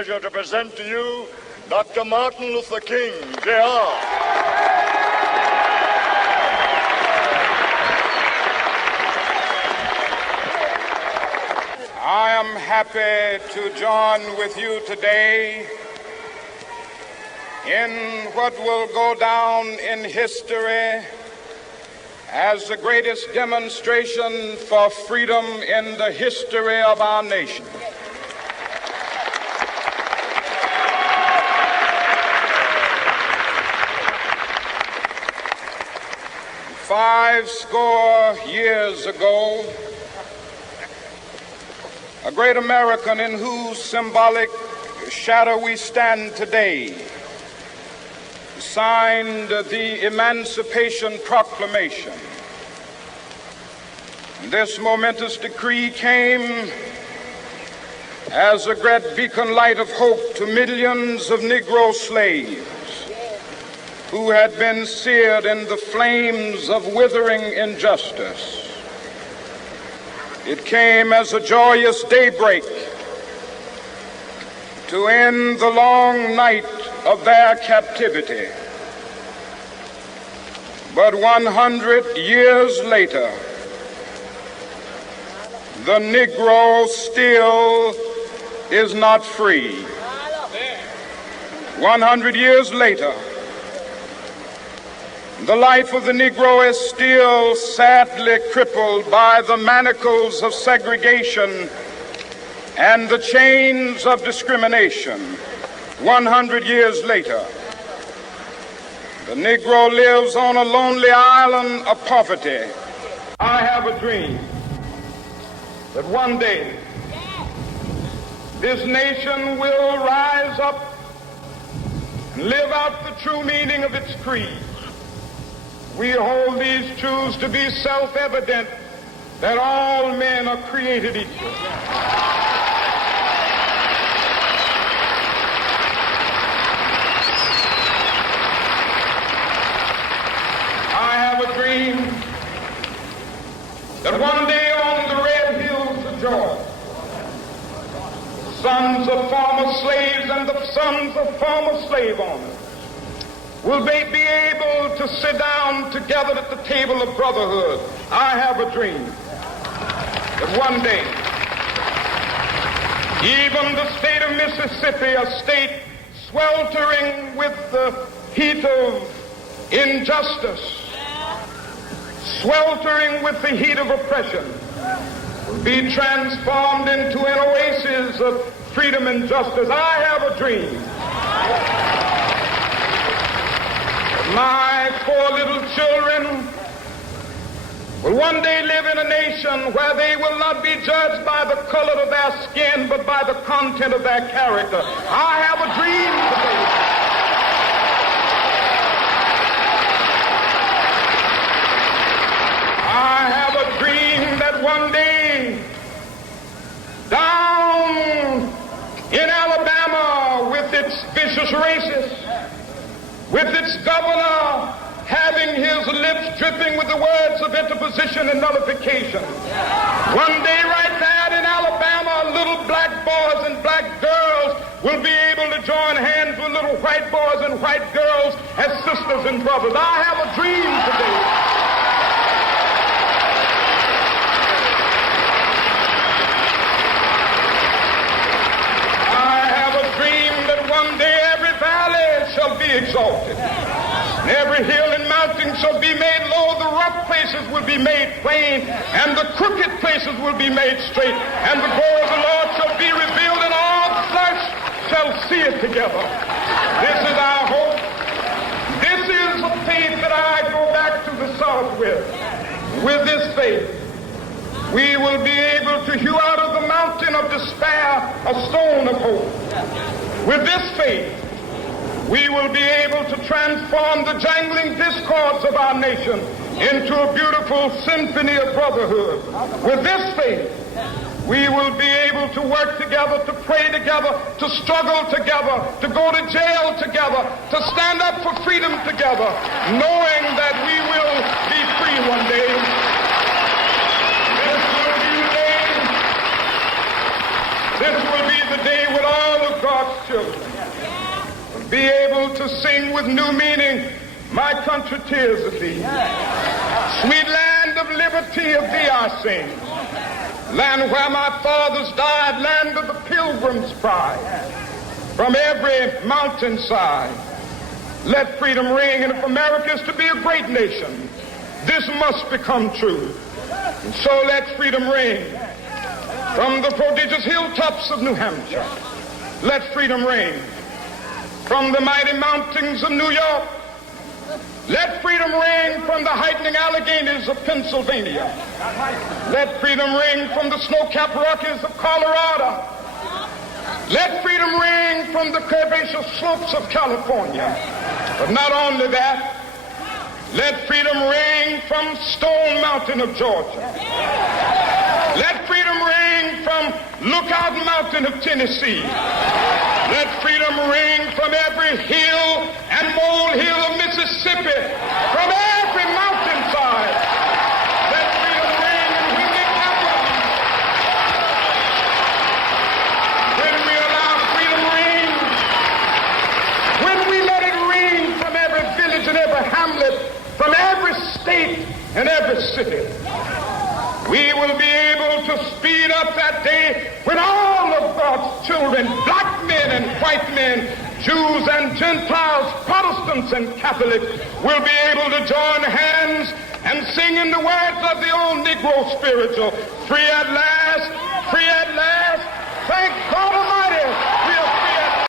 pleasure to present to you Dr. Martin Luther King, Jr. I am happy to join with you today in what will go down in history as the greatest demonstration for freedom in the history of our nation. Five score years ago, a great American in whose symbolic shadow we stand today signed the Emancipation Proclamation. This momentous decree came as a great beacon light of hope to millions of Negro slaves who had been seared in the flames of withering injustice. It came as a joyous daybreak to end the long night of their captivity. But 100 years later, the Negro still is not free. 100 years later, the life of the Negro is still sadly crippled by the manacles of segregation and the chains of discrimination. 100 years later, the Negro lives on a lonely island of poverty. I have a dream that one day this nation will rise up and live out the true meaning of its creed. We hold these truths to be self-evident, that all men are created equal. I have a dream that one day on the red hills of Georgia, sons of former slaves and the sons of former slave owners will they be able to sit down together at the table of brotherhood. I have a dream that one day, even the state of Mississippi, a state sweltering with the heat of injustice, sweltering with the heat of oppression, will be transformed into an oasis of freedom and justice. I have a dream. My four little children will one day live in a nation where they will not be judged by the color of their skin, but by the content of their character. I have a dream today. I have a dream that one day, down in Alabama, with its vicious racists, with its governor having his lips dripping with the words of interposition and nullification. One day right there in Alabama, little black boys and black girls will be able to join hands with little white boys and white girls as sisters and brothers. I have a dream today. I have a dream that one day every valley shall be exalted, and every hill and mountain shall be made low. The rough places will be made plain, and the crooked places will be made straight, and the glory of the Lord shall be revealed, and all flesh shall see it together. This is our hope. This is the faith that I go back to the South with. With this faith, we will be able to hew out of the mountain of despair a stone of hope. With this faith, we will be able to transform the jangling discords of our nation into a beautiful symphony of brotherhood. With this faith, we will be able to work together, to pray together, to struggle together, to go to jail together, to stand up for freedom together, knowing that we will be free one day. This will be the day when all of God's children will be able to sing with new meaning, my country, tears of thee. Sweet land of liberty, of thee I sing. Land where my fathers died, land of the pilgrim's pride. From every mountainside, let freedom ring. And if America is to be a great nation, this must become true. And so let freedom ring. From the prodigious hilltops of New Hampshire, let freedom ring. From the mighty mountains of New York, let freedom ring. From the heightening Alleghenies of Pennsylvania, let freedom ring. From the snow-capped Rockies of Colorado, let freedom ring. From the curvaceous slopes of California. But not only that, let freedom ring from Stone Mountain of Georgia. Let freedom ring from Lookout Mountain of Tennessee. Let freedom ring from every hill and molehill of Mississippi, from every mountainside. Let freedom ring, and when it happens, when we allow freedom ring, when we let it ring from every village and every hamlet, from every state and every city, we will be able to speed up that day when all of God's children, black men and white men, Jews and Gentiles, Protestants and Catholics, will be able to join hands and sing in the words of the old Negro spiritual, free at last, thank God Almighty.